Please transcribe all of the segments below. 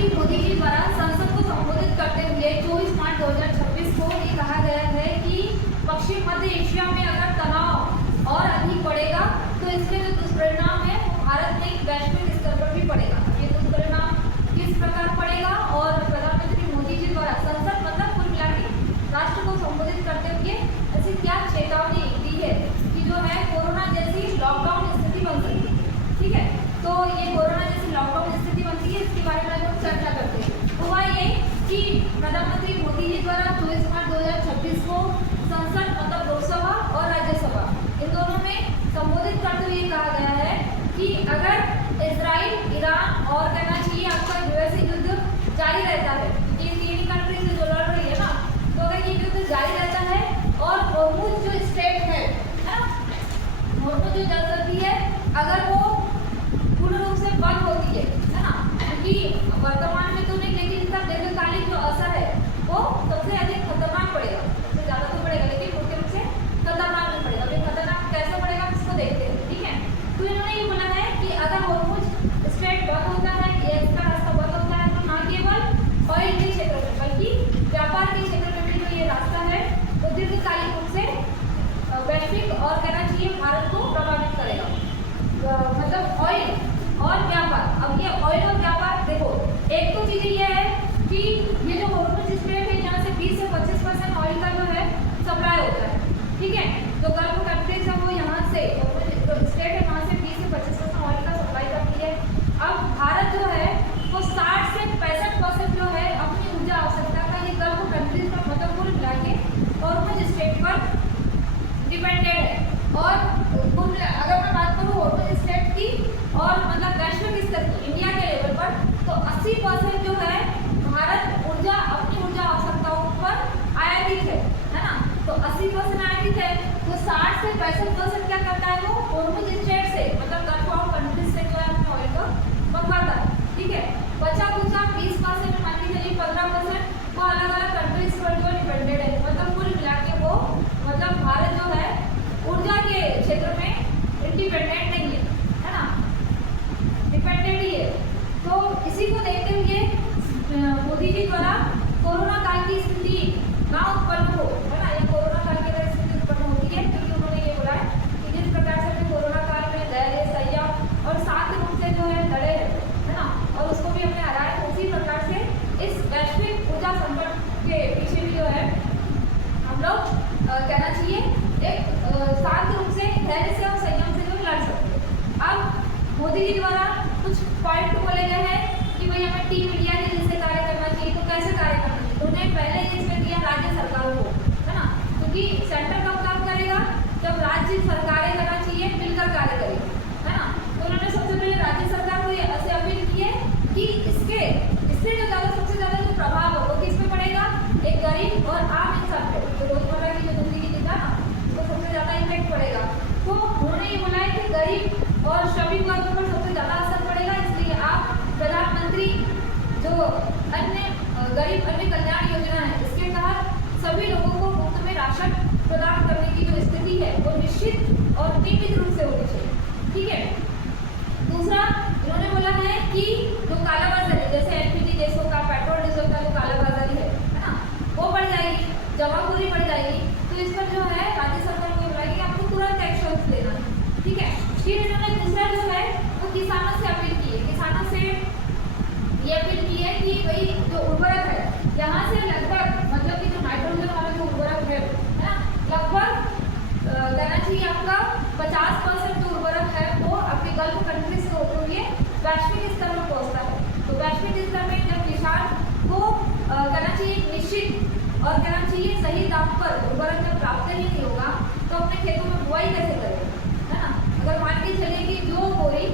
प्रधानमंत्री मोदी जी द्वारा संसद को संबोधित करते हुए 24 मार्च 2026 को ये कहा गया है कि पश्चिम मध्य एशिया में अगर तनाव और अधिक बढ़ेगा तो इसके जो दुष्परिणाम है वो भारत में एक वैश्विक स्तर पर भी पड़ेगा। ये दुष्परिणाम किस प्रकार पड़ेगा और प्रधानमंत्री मोदी जी द्वारा संसद मतलब कुल मिला के राष्ट्र को संबोधित करते हुए ऐसी क्या चेतावनी दी है कि जो है कोरोना जैसी लॉकडाउन स्थिति बन सकती है। ठीक है, तो ये कोरोना जैसी लॉकडाउन स्थिति बनती है, इसके बारे में हम चर्चा करते हैं। हुआ ये कि प्रधानमंत्री मोदी जी द्वारा 24 मार्च 2026 को संसद मतलब लोकसभा और राज्यसभा इन दोनों में संबोधित करते हुए कहा गया है कि अगर इजराइल, ईरान और कहना चाहिए आपका यूएस युद्ध जारी रहता है, ये तीन कंट्री से जो लड़ रही है ना, तो अगर ये युद्ध जारी रहता है और होर्मुज जो स्ट्रेट है ना, होर्मुज जो जलसंधि है अगर वो पूर्ण रूप से बंद होती है ना, क्योंकि वर्तमान में तो नहीं, लेकिन इसका दीर्घकालिक जो असर है वो सबसे अधिक खतरनाक पड़ेगा, सबसे ज़्यादा तो पड़ेगा लेकिन मुख्य रूप से खतरनाक नहीं पड़ेगा। लेकिन खतरनाक कैसे पड़ेगा इसको देखते हैं। ठीक है, तो इन्होंने ये बोला है कि अगर होर्मुज स्ट्रेट बंद होता है, ये इसका रास्ता बंद होता है, तो न केवल ऑयल के क्षेत्र में बल्कि व्यापार के क्षेत्र में भी जो ये रास्ता है वो दीर्घकालिक रूप से वैश्विक और कहना चाहिए भारत को प्रभावित करेगा। मतलब ऑयल और व्यापार। अब ये ऑयल और व्यापार देखो, एक तो चीज़ ये है कि ये जो होर्मुज स्ट्रेट है यहाँ से 20 से 25% ऑयल का जो है सप्लाई होता है। ठीक है, जो गल्फ कंट्रीज है वो यहाँ से जो स्टेट है वहाँ से 20 से 25% ऑयल का सप्लाई करती है। अब भारत जो है वो 60 से 65% जो है अपनी ऊर्जा आवश्यकता का ये गल्फ कंट्रीज का मतलब कुल मिला के होर्मुज स्ट्रेट पर डिपेंडेड है। और अगर मैं बात करूँ होर्मुज स्ट्रेट की और मतलब वैश्विक स्तर की इंडिया के लेवल पर, तो 80% जो है भारत ऊर्जा अपनी ऊर्जा आवश्यकताओं पर आयातित है ना, तो 80% आयातित है, तो 60 से 65% क्या करता है वो होर्मुज स्ट्रेट से मतलब गल्फ ऑफ कंट्रीज से जो है अपने ऑयल को मंगवाता है। ठीक है, बचा कुचा 20% मान के चलिए 15% वो अलग अलग कंट्रीज पर जो डिपेंडेड है। मतलब कुल मिला के वो मतलब भारत जो है ऊर्जा के क्षेत्र में इंडिपेंडेंट नहीं है ना, डिपेंडेंट ही है। तो इसी को देखते हुए मोदी जी द्वारा कोरोना काल की स्थिति ना उत्पन्न हो, है ना, या कोरोना काल की स्थिति उत्पन्न होती है, क्योंकि उन्होंने ये बोला है कि जिस प्रकार से हमने कोरोना काल में धैर्य, संयम और शांत रूप से जो है लड़े है ना, और उसको भी हमने हराया, उसी प्रकार से इस वैश्विक ऊर्जा संकट के पीछे भी जो है हम लोग कहना चाहिए एक शांत रूप से, धैर्य से और संयम से जो लड़ सकते हैं। अब मोदी जी द्वारा कुछ पॉइंट बोले गए हैं कि भाई हमें टीम इंडिया के जैसे कार्य करना चाहिए, तो कैसे कार्य करना चाहिए। उन्होंने पहले इसमें दिया राज्य सरकारों को, है ना, क्योंकि सेंटर कब काम करेगा जब राज्य सरकारें करना चाहिए मिलकर कार्य करेगी, है ना। तो उन्होंने सबसे पहले राज्य सरकार को ऐसे अपील की है कि इससे जो ज़्यादा सबसे ज़्यादा जो प्रभाव है वो किस पे पड़ेगा, एक गरीब और आम इंसान पे, जो रोजमर्रा की जो जिंदगी जीता ना, तो सबसे ज़्यादा इम्पैक्ट पड़ेगा। तो उन्होंने ये बोला है कि गरीब और श्रमिक वर्ग पर सबसे ज़्यादा असर पड़ेगा, इसलिए आप प्रधानमंत्री जो गरीब अन्य कल्याण योजना है इसके तहत सभी लोगों को मुफ्त में राशन प्रदान करने की जो स्थिति है वो निश्चित और नियमित रूप से होनी चाहिए। ठीक है, दूसरा इन्होंने बोला है कि जो कालाबाजारी जैसे एलपीजी गैसों का, पेट्रोल डीजल का जो कालाबाजारी है ना, वो बढ़ जाएगी, जमाखोरी बढ़ जाएगी, तो इस पर जो है राज्य सरकार को बोला कि आपको तुरंत एक्शन लेना है। ठीक है, फिर इन्होंने दूसरा जो है वो किसानों से अपील की है, किसानों से ये अपील की है कि भाई जो उर्वरक है यहाँ से लगभग मतलब कि जो नाइट्रोजन वाला जो उर्वरक है ना, लगभग कहना चाहिए आपका 50% जो उर्वरक है वो अपने गल्फ कंट्री से होते हुए वैश्विक स्तर पर पहुँचता है। तो वैश्विक स्तर में जब किसान को कहना चाहिए निश्चित और कहना चाहिए सही दाम पर उर्वरक जब प्राप्त ही नहीं होगा तो अपने खेतों में बुआई कैसे करेगा, है ना। अगर मान के चलिए कि जो बोरी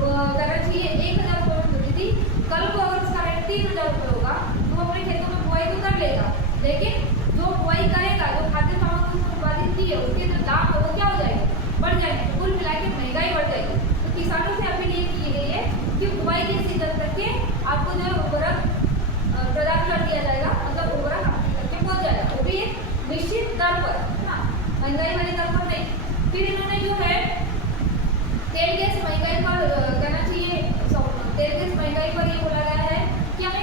कहना चाहिए 1000 रुपये में मिली थी, कल को अगर उसका रेट 3000 रुपये होगा तो अपने खेतों में बुआई तो कर लेगा, लेकिन जो बुआई करेगा, जो खाद्य सामग्री उत्पादित की है उसके जो दाम है वो क्या हो जाएंगे, बढ़ जाएंगे, कुल मिला के महंगाई बढ़ जाएगी। तो किसानों से अपील ये की गई है कि बुआई के सीजन तक के आपको जो है उर्वरक प्रदान कर दिया जाएगा, मतलब उर्वरक आपके करके पहुँच जाएगा, वो भी एक निश्चित दर पर, है ना, महंगाई वाली दर पर नहीं। फिर इन्होंने जो है तेल गैस महंगाई पर कहना चाहिए, तेल गैस महंगाई पर ये बोला गया है कि हमें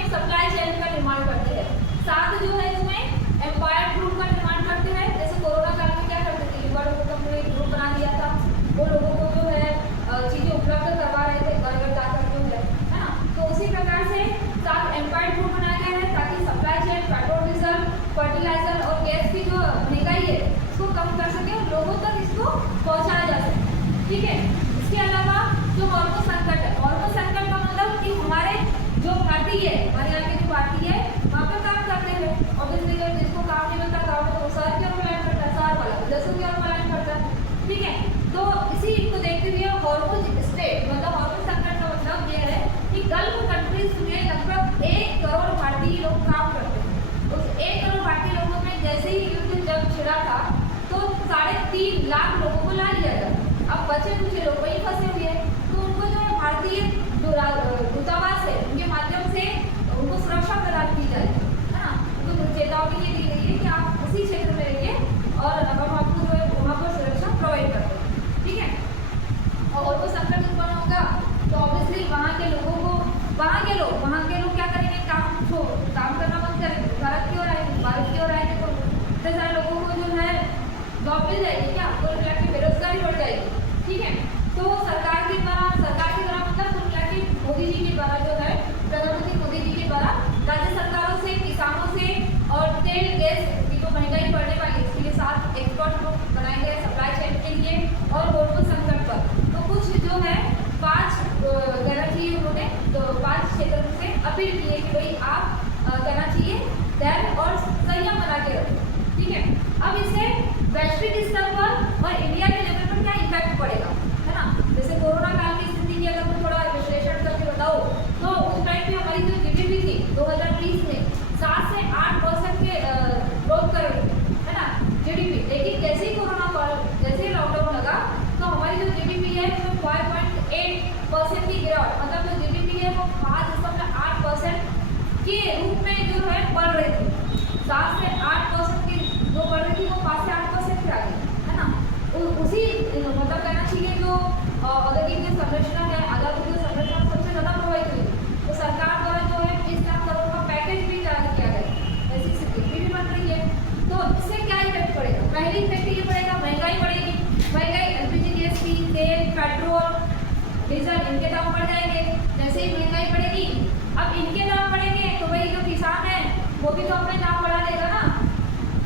ठीक है। इसके अलावा जो हॉर्मोन संकट है, हॉर्मोन संकट का मतलब कि हमारे जो भारतीय है, हमारे यहाँ के जो भारतीय है वहाँ पे काम करते हैं, ऑब्वियसली जिसको काम नहीं मिलता गाँव में तो शहर की ओर पलायन करता है, शहर वाला विदेशों की ओर पलायन करता है, ठीक है। तो इसी को देखते हुए हॉर्मोन स्टेट मतलब हॉर्मोन संकट का मतलब ये है कि गल्फ कंट्रीज में लगभग 1 करोड़ भारतीय लोग काम करते हैं। उस 1 करोड़ भारतीय लोगों में जैसे ही युद्ध जब छिड़ा था तो 3.5 लाख लोगों को ला लिया गया। अब बचे कुछ लोग वहीं फंसे हुए हैं, तो उनको जो भारतीय दूतावास है उनके माध्यम से उनको सुरक्षा प्रदान की जाए, है ना। उनको चेतावनी ये दी गई है कि आप उसी क्षेत्र में रहिए और हम आपको जो है वहाँ पर सुरक्षा प्रोवाइड करते हैं, ठीक है। और वो संकट उत्पन्न होगा तो ऑब्वियसली वहाँ के लोग क्या करेंगे, काम करना बंद करेंगे, भारत की ओर आएंगे तो इतने सारे लोगों को जो है जॉब मिल जाएगी क्या, तो बेरोजगारी बढ़ जाएगी, ठीक है। तो सरकार के द्वारा मतलब मोदी जी के द्वारा जो है प्रधानमंत्री मोदी जी के द्वारा राज्य सरकारों से, किसानों से और तेल गैस की जो महंगाई बढ़ने वाली है इसके लिए 7 एक्सपर्ट ग्रुप बनाए गए सप्लाई चेन के लिए और हॉर्मोन संकट पर। तो कुछ जो है 5 कहना चाहिए उन्होंने, तो 5 क्षेत्र से अपील की है कि भाई आप कहना चाहिए धैर्य और संयम बना के रखें, ठीक है। अब इससे वैश्विक स्तर पर और इंडिया के लेवल पर क्या इफेक्ट पड़ेगा, है ना। जैसे कोरोना काल की स्थिति की अगर मैं थोड़ा विश्लेषण करके बताऊँ तो उस टाइम पे हमारी जो जीडीपी थी 2020 में 7 से 8% के ग्रोथ कर रही थी, है ना जीडीपी। लेकिन जैसे ही लॉकडाउन लगा तो हमारी जो जीडीपी है वो 5.8% की गिरावट, मतलब जो जीडीपी है वो 5.8% के रूप में जो है बढ़ रही थी। 7 से 8% की जो बढ़ रही थी वो 5 से 8% पे आ गई, है ना। उसी मतलब कहना चाहिए जो औद्योगिक जो संरचना है, आधारभूत जो संरचना सबसे ज़्यादा प्रभावित हुई, तो सरकार द्वारा जो है 20 लाख करोड़ का पैकेज भी जारी किया गया, ऐसी स्थिति भी बन रही है। तो इससे क्या इफेक्ट पड़ेगा, पहली इफेक्ट ये पड़ेगा महंगाई बढ़ेगी, एलपीजी गैस की, तेल, पेट्रोल, डीजल इनके दाम बढ़ जाएंगे। जैसे ही महंगाई बढ़ेगी, अब इनके दाम बढ़ेंगे तो वही जो किसान है वो भी तो अपने दाम बढ़ा देगा ना,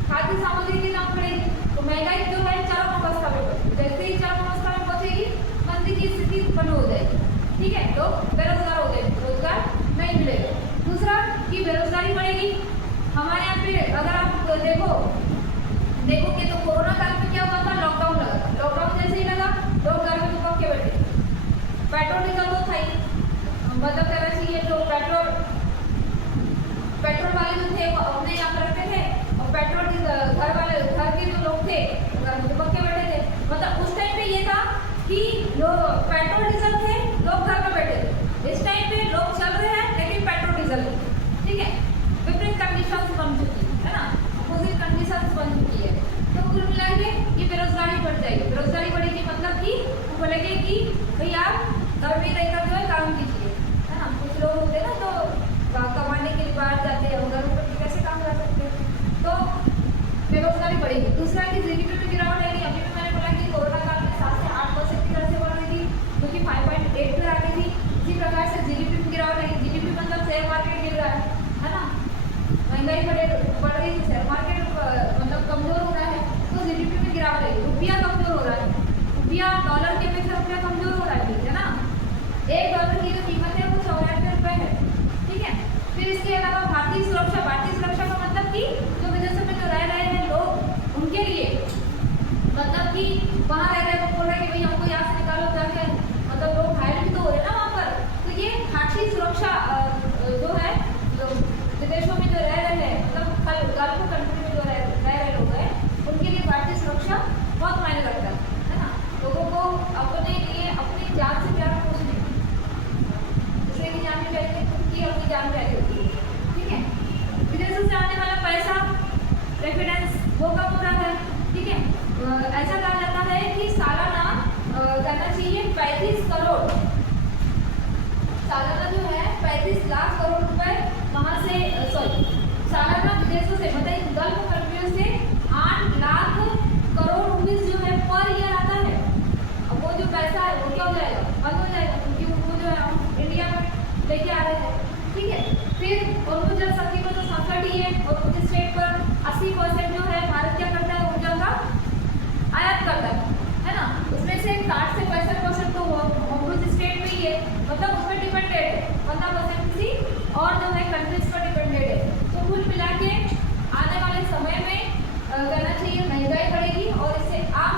खाद्य सामग्री के दाम बढ़ेगी, तो महंगाई जो है चरम अवस्था में पहुंचेगी। जैसे ही चरम अवस्था में पहुंचेगी मंदी की स्थिति उत्पन्न हो जाएगी, ठीक है। तो बेरोजगार हो जाएंगे, रोजगार नहीं मिलेगा। दूसरा कि बेरोजगारी बढ़ेगी। हमारे यहाँ पे अगर आप देखोगे तो कोरोना काल में क्या हुआ था, लॉकडाउन लगा था। लॉकडाउन जैसे ही लगा लोग घर में पक के बैठे, पेट्रोल डीजल तो था ही, मतलब कहना चाहिए जो पेट्रोल वाले जो थे वो अपने यहाँ पर रखते थे और पेट्रोल घर के जो लोग थे घर में पक के बैठे थे। मतलब उस टाइम पे ये था कि लोग पेट्रोल डीजल थे, लोग घर में बैठे थे। इस टाइम पे लोग चल रहे हैं लेकिन पेट्रोल डीजल नहीं, ठीक है। विपरीत कंडीशंस बन चुकी है ना, अपोजिट कंडीशंस बन चुकी है। तो कुल मिला के ये बेरोजगारी बढ़ जाएगी। बेरोजगारी बढ़ेगी मतलब कि वो बोलेंगे कि भाई आप घर में रहकर जो है काम कीजिए, है ना। कुछ लोग होते हैं ना तो कमाने के लिए बाहर जाते हैं, घर पर कैसे काम कर सकते हैं, तो बेरोजगारी बढ़ेगी। दूसरा कि जीडीपी में गिरावट आएगी। अभी भी मैंने बोला कि कोरोना काल में 7 से 8% की दर से बढ़ रही थी, जो कि 5.8 पर आ गई थी। इसी प्रकार से जीडीपी में गिरावट आएगी। जीडीपी मतलब शेयर मार्केट गिर रहा है ना, महंगाई बढ़ रही है, शेयर मार्केट मतलब कमजोर हो रहा है, तो जीडीपी में गिरावट आएगी। रुपया कमजोर हो रहा है, रुपया डॉलर के अपेक्षा रुपया कमजोर हो रहा है ना। $1 की जो कीमत है वो 84 रुपये है, ठीक है। फिर इसके अलावा भारतीय सुरक्षा का मतलब कि जो विदेशों में जो रह रहे हैं लोग उनके लिए, मतलब कि वहाँ रह रहे हैं, बोल रहे हैं कि भाई हमको यहाँ से निकालो जाके, मतलब लोग घायल भी तो हो रहे हैं ना वहाँ पर। तो ये भारतीय सुरक्षा जो है, जो विदेशों में जो रह रहे हैं, मतलब गल्फ कंट्री में जो रह रहे लोग हैं, उनके लिए भारतीय सुरक्षा बहुत मायने रखता है ना। लोगों को अपने लिए अपनी जान से प्यार कुछ नहीं, दूसरे की जान में बैठे उनकी अपनी जान बैठी होती है, ठीक है। विदेशों से आने वाला पैसा रेफिडेंस वो कम हो रहा है, ठीक है। ऐसा कहा जाता है कि सालाना कहना चाहिए 35 करोड़, सालाना जो है 35 लाख करोड़ रुपए वहाँ से सालाना विदेशों से मतलब गल्फ कंट्रियों से 8 लाख करोड़ रुपीस जो है पर ईयर आता है। अब वो जो पैसा है वो क्या हो जाएगा, बंद हो जाएगा, क्योंकि उनको जो है हम इंडिया में लेके आ रहे हैं, ठीक है। फिर उनको जल शक्ति को तो संकट ही है, और उनके स्टेट पर 80% जो है भारत क्या करता है ऊर्जा का आयात करता है ना। उसमें से 60 से 65% तो होमग्रोन स्टेट में ही है, मतलब उस पर डिपेंडेड है, 15% किसी और जो है कंट्रीज पर डिपेंडेड है। तो कुल मिला के आने वाले समय में कहना चाहिए महंगाई बढ़ेगी और इससे आम